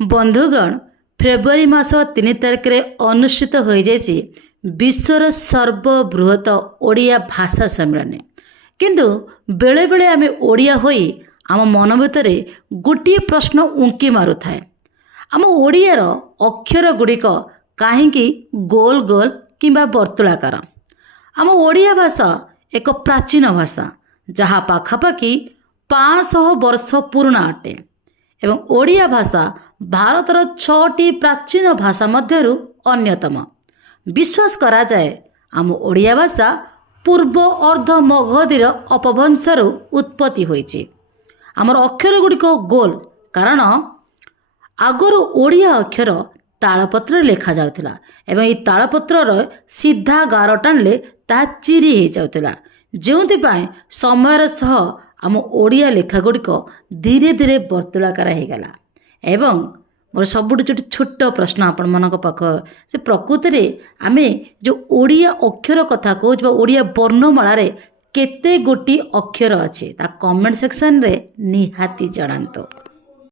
बंधुगण फेब्रुआरी मास 3 तारिख में अनुष्ठित हो जाए विश्वर सर्वबृहत ओडिया भाषा सम्मेलन। किंतु बेले बेले आम ओडिया होई आम मन भितर गोटे प्रश्न उंकी मारू थाए, आम ओडियार अक्षर गुड़िक कहीं गोल गोल किंबा वर्तुलाकार। आम ओडिया भाषा एक प्राचीन भाषा जहाँ पाखापाखि 500 वर्ष पुराना अटे एवं ओडिया भाषा भारतर 6टी प्राचीन भाषा मध्यरु अन्यतम। विश्वास करा जाए आम ओडिया भाषा पूर्व अर्ध मगधीर अपभंशर उत्पत्ति होइछि। आमर अक्षर गुड़िक गोल कारण आगରୁ ओडिया अक्षर तालपत्र लेखा जाउथिला एवं ई तालपत्रर सीधा गार टाणले ता चिरी हो जाउथिला, जोंथिपाई समयर सह आम ओडिया लेखा गुड़िक धीरे धीरे वर्तुलाकार हो गला। एवं मोर सबुठ जो छोट प्रश्न आपण मानक पाख से प्रकृति में आमे जो ओडिया अक्षर कथा कहूँ ओडिया वर्णमाला रे केते गोटी अक्षर अच्छे ता कमेंट सेक्शन रे निहाती जणांतो।